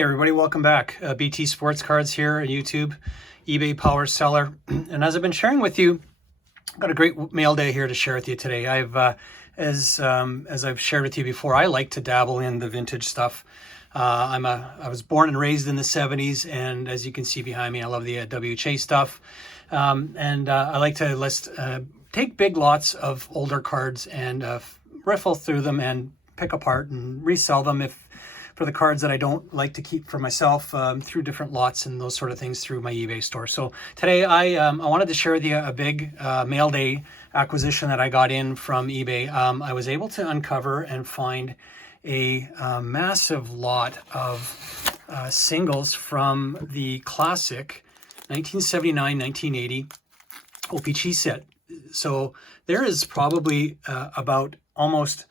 Hey everybody, welcome back. BT Sports Cards here on YouTube, eBay Power Seller. And as I've been sharing with you, I've got a great mail day here to share with you today. As I've shared with you before, I like to dabble in the vintage stuff. I was born and raised in the 70s, and as you can see behind me, I love the WHA stuff. I like to take big lots of older cards and riffle through them and pick apart and resell them for the cards that I don't like to keep for myself, through different lots and those sort of things through my eBay store. So today I wanted to share with you a big mail day acquisition that I got in from eBay. I was able to uncover and find a massive lot of singles from the classic 1979-1980 OPC set. So there is probably about almost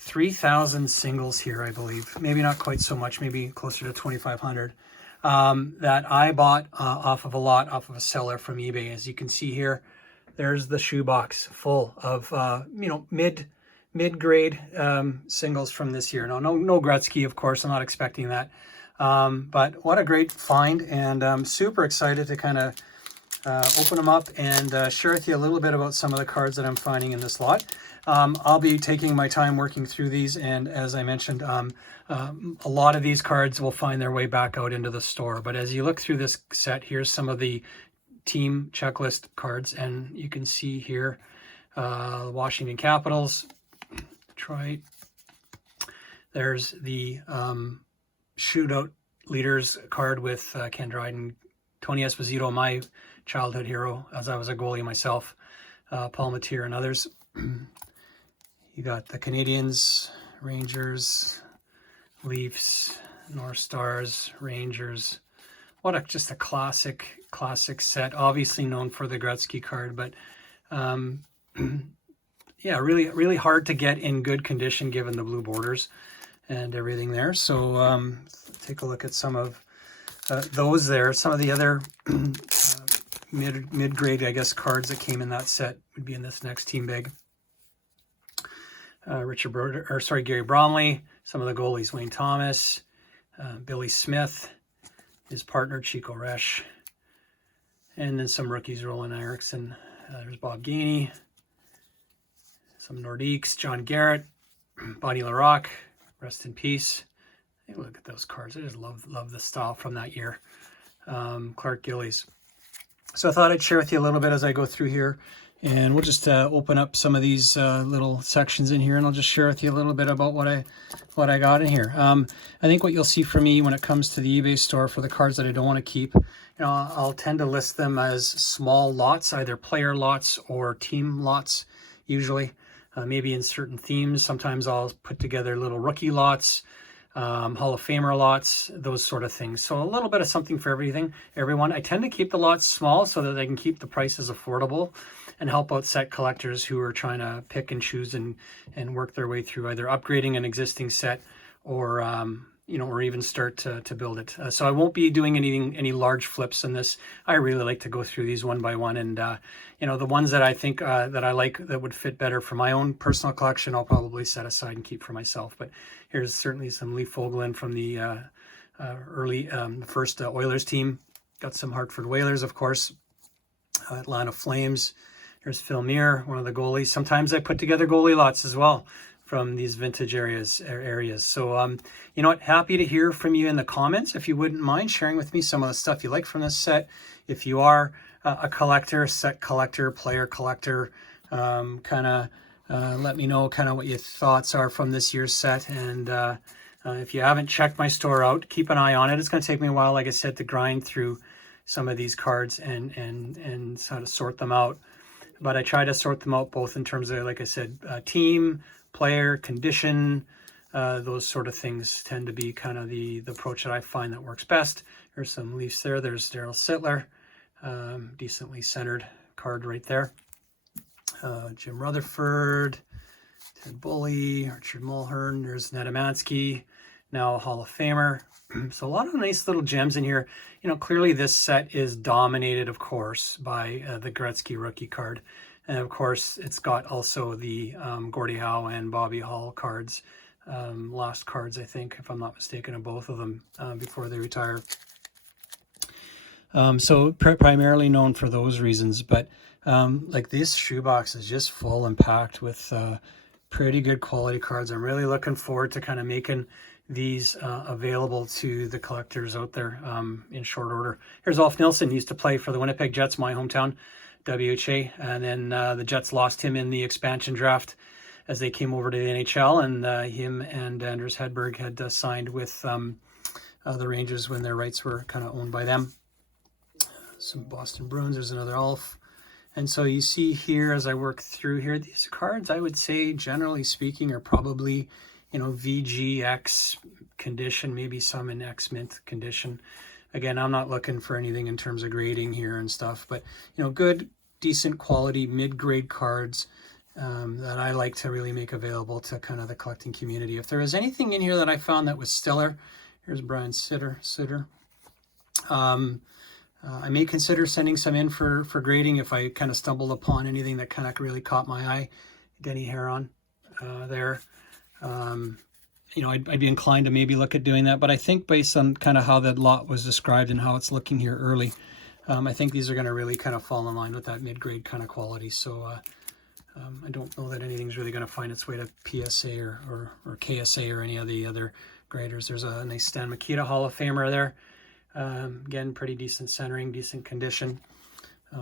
3,000 singles here, I believe. Maybe not quite so much, maybe closer to 2,500 that I bought off of a seller from eBay. As you can see here, there's the shoebox full of mid-grade singles from this year. No Gretzky, of course. I'm not expecting that, but what a great find, and I'm super excited to kind of open them up and share with you a little bit about some of the cards that I'm finding in this lot. I'll be taking my time working through these, and as I mentioned, a lot of these cards will find their way back out into the store. But as you look through this set, here's some of the team checklist cards, and you can see here Washington Capitals, Detroit. There's the shootout leaders card with Ken Dryden, Tony Esposito, my childhood hero as I was a goalie myself, Paul Matier and others. You got the Canadiens, Rangers, Leafs, North Stars, Rangers. What just a classic set. Obviously known for the Gretzky card, but yeah, really hard to get in good condition given the blue borders and everything there. So take a look at some of those there. Some of the other mid-grade, I guess, cards that came in that set would be in this next team bag. Gary Bromley, some of the goalies, Wayne Thomas, Billy Smith, his partner, Chico Resch, and then some rookies, Roland Eriksson. There's Bob Gainey, some Nordiques, John Garrett, Bonnie Larocque, rest in peace. Hey, look at those cards. I just love the style from that year. Clark Gillies. So I thought I'd share with you a little bit as I go through here. And we'll just open up some of these little sections in here, and I'll just share with you a little bit about what I got in here. I think what you'll see for me when it comes to the eBay store for the cards that I don't want to keep, I'll tend to list them as small lots, either player lots or team lots, usually. Maybe in certain themes. Sometimes I'll put together little rookie lots, Hall of Famer lots, those sort of things. So a little bit of something for everyone. I tend to keep the lots small so that I can keep the prices affordable and help out set collectors who are trying to pick and choose and work their way through either upgrading an existing set or or even start to build it. So I won't be doing any large flips in this. I really like to go through these one by one, and the ones that I think that I like that would fit better for my own personal collection, I'll probably set aside and keep for myself. But here's certainly some Leif Fogolin from the first Oilers team. Got some Hartford Whalers, of course, Atlanta Flames. Here's Phil Muir, one of the goalies. Sometimes I put together goalie lots as well from these vintage areas. So, happy to hear from you in the comments. If you wouldn't mind sharing with me some of the stuff you like from this set. If you are a collector, set collector, player collector, let me know kind of what your thoughts are from this year's set. And if you haven't checked my store out, keep an eye on it. It's going to take me a while, like I said, to grind through some of these cards and sort of sort them out. But I try to sort them out both in terms of, like I said, team, player, condition, those sort of things tend to be kind of the approach that I find that works best. There's some Leafs there. There's Daryl Sittler, decently centered card right there. Jim Rutherford, Ted Bully, Richard Mulhern. There's Nedemansky, now a Hall of Famer. So a lot of nice little gems in here. Clearly this set is dominated, of course, by the Gretzky rookie card. And of course, it's got also the Gordie Howe and Bobby Hull cards last cards, I think, if I'm not mistaken, of both of them before they retire. So primarily known for those reasons, but like this shoebox is just full and packed with pretty good quality cards. I'm really looking forward to kind of making these available to the collectors out there in short order. Here's Ulf Nilsson, used to play for the Winnipeg Jets, my hometown, WHA, and then the Jets lost him in the expansion draft as they came over to the NHL, and him and Anders Hedberg had signed with the Rangers when their rights were kind of owned by them. Some Boston Bruins, there's another Ulf. And so you see here, as I work through here, these cards, I would say, generally speaking, are probably, you know, VGX condition, maybe some in X-Mint condition. Again, I'm not looking for anything in terms of grading here and stuff, but, you know, good, decent quality, mid-grade cards that I like to really make available to kind of the collecting community. If there was anything in here that I found that was stellar, here's Brian Sutter. I may consider sending some in for grading if I kind of stumbled upon anything that kind of really caught my eye. Denny Heron there. You know, I'd be inclined to maybe look at doing that, but I think based on kind of how that lot was described and how it's looking here early, I think these are going to really kind of fall in line with that mid-grade kind of quality. So I don't know that anything's really going to find its way to PSA or KSA or any of the other graders. There's a nice Stan Mikita Hall of Famer there. Again, pretty decent centering, decent condition.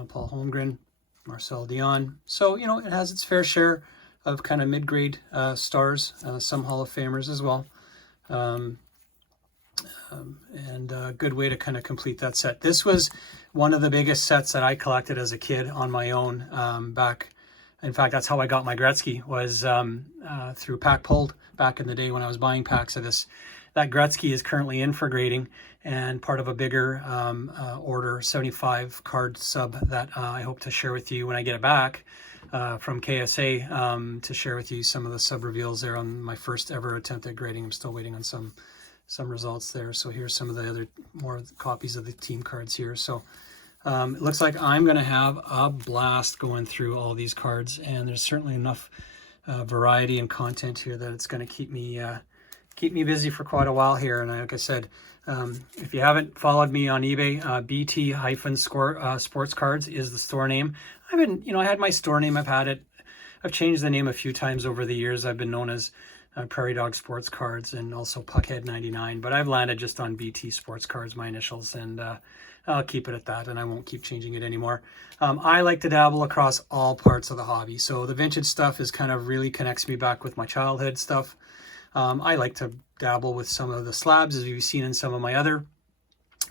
Paul Holmgren, Marcel Dion. So, you know, it has its fair share of kind of mid-grade stars, some Hall of Famers as well. And a good way to kind of complete that set. This was one of the biggest sets that I collected as a kid on my own back. In fact, that's how I got my Gretzky, was through Pack Pulled back in the day when I was buying packs of this. That Gretzky is currently in for grading and part of a bigger order, 75 card sub that I hope to share with you when I get it back from KSA to share with you some of the sub reveals there on my first ever attempt at grading. I'm still waiting on some results there. So here's some of the other more copies of the team cards here. So it looks like I'm going to have a blast going through all these cards, and there's certainly enough variety and content here that it's going to keep me busy for quite a while here. And like I said, if you haven't followed me on eBay, BT-Sports Cards is the store name. I had my store name. I've changed the name a few times over the years. I've been known as Prairie Dog Sports Cards and also Puckhead 99, but I've landed just on BT Sports Cards, my initials, and I'll keep it at that, and I won't keep changing it anymore. I like to dabble across all parts of the hobby. So the vintage stuff is kind of really connects me back with my childhood stuff. I like to dabble with some of the slabs, as you've seen in some of my other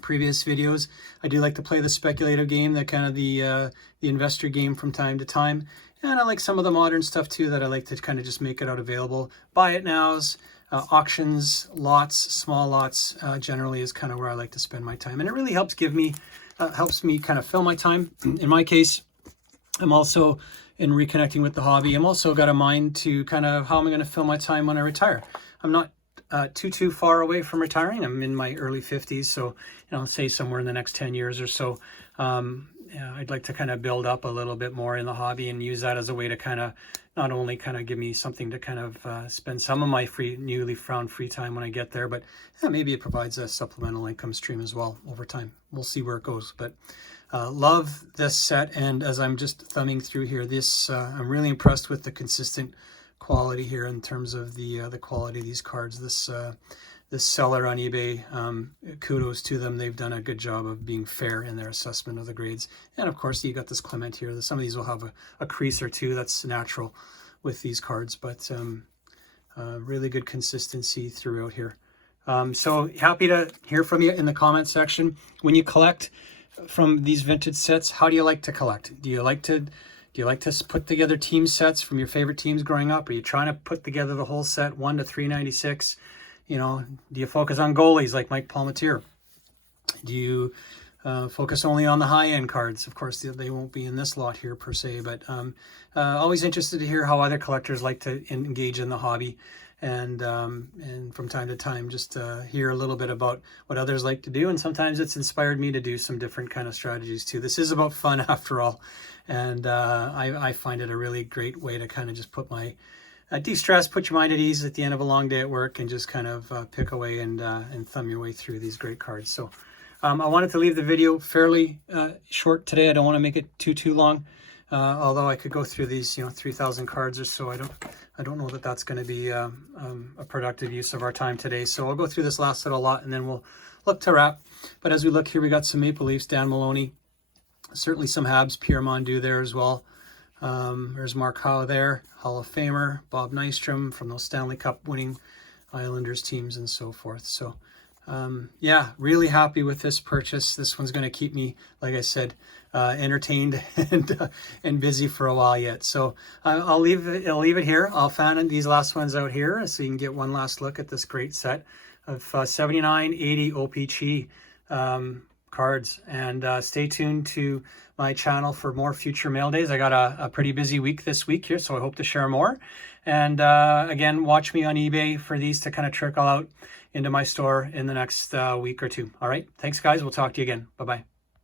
previous videos. I do like to play the speculative game, that kind of the investor game from time to time. And I like some of the modern stuff too, that I like to kind of just make it out available. Buy it nows, auctions, lots, small lots, generally is kind of where I like to spend my time. And it really helps helps me kind of fill my time. In my case, I'm also in reconnecting with the hobby. I'm also got a mind to kind of how am I going to fill my time when I retire. I'm not too far away from retiring. I'm in my early 50s, so say somewhere in the next 10 years or so. I'd like to kind of build up a little bit more in the hobby and use that as a way to kind of not only kind of give me something to kind of spend some of my newly found free time when I get there, but maybe it provides a supplemental income stream as well over time. We'll see where it goes, but love this set. And as I'm just thumbing through here, I'm really impressed with the consistent quality here in terms of the quality of these cards. This seller on eBay, kudos to them. They've done a good job of being fair in their assessment of the grades. And of course, you got this Clement here. Some of these will have a crease or two. That's natural with these cards, but really good consistency throughout here. So happy to hear from you in the comment section. When you collect from these vintage sets, how do you like to collect? Do you like to put together team sets from your favorite teams growing up? Are you trying to put together the whole set 1 to 396? Do you focus on goalies like Mike Palmateer? Do you focus only on the high-end cards? Of course, they won't be in this lot here per se, but always interested to hear how other collectors like to engage in the hobby, and from time to time just hear a little bit about what others like to do, and sometimes it's inspired me to do some different kind of strategies too. This is about fun after all, and I find it a really great way to kind of just put my de-stress, put your mind at ease at the end of a long day at work, and just kind of pick away and thumb your way through these great cards. So I wanted to leave the video fairly short today. I don't want to make it too long. Although I could go through these, 3,000 cards or so. I don't know that that's going to be a productive use of our time today. So I'll go through this last little lot and then we'll look to wrap. But as we look here, we got some Maple Leafs, Dan Maloney, certainly some Habs, Pierre Mondu there as well. There's Mark Howe there, Hall of Famer, Bob Nystrom from those Stanley Cup winning Islanders teams and so forth. So yeah, really happy with this purchase. This one's going to keep me, like I said, entertained and busy for a while yet. So I'll leave it here. I'll fan these last ones out here so you can get one last look at this great set of 79, 80 OPC cards. And stay tuned to my channel for more future mail days. I got a pretty busy week this week here, so I hope to share more. And again, watch me on eBay for these to kind of trickle out into my store in the next week or two. All right. Thanks, guys. We'll talk to you again. Bye-bye.